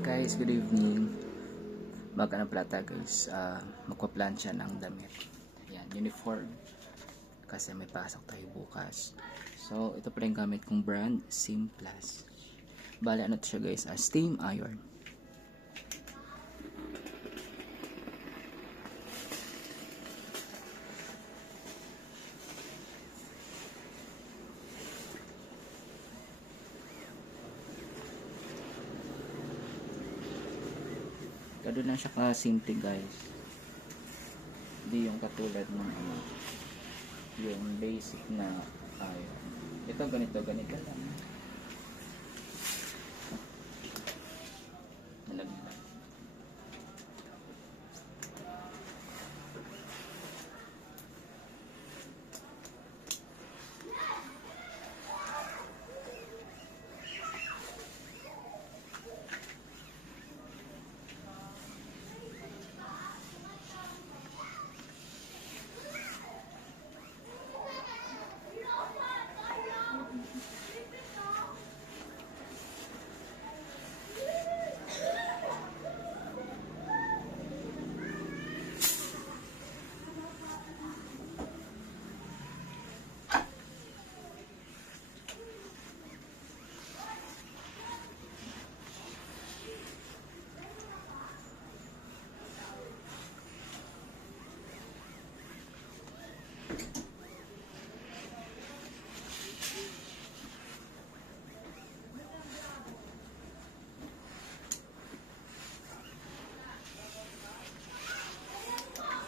Guys, good evening. Baga na pala tayo guys, magpa-plancha ng damit. Ayan, uniform. Kasi may pasok tayo bukas. So, ito pa rin gamit kong brand, Simplas. Bale, ano to siya guys, steam iron. Gano'n lang siya ka-simple guys. Hindi yung katulad ng yung basic na iron. Ito ganito lang. Malaglag.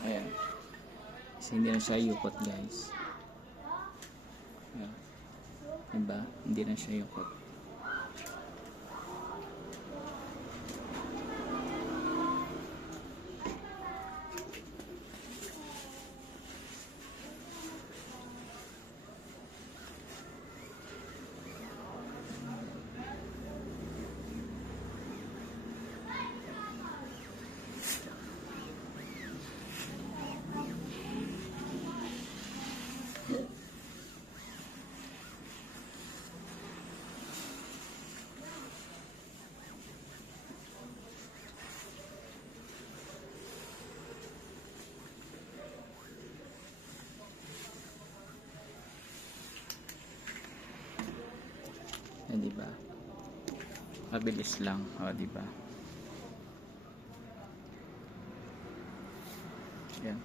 Ayan. Kasi hindi na siya yukot guys. Ayan. Diba? Hindi na siya yukot. Ayan, diba? Mabilis lang. O, diba? Ayan.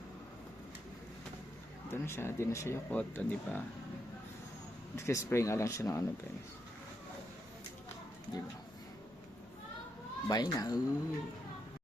Ito na siya. Di na siya yukot. O, diba? Nag-spray nga lang siya ng ano guys. Diba? Bye now!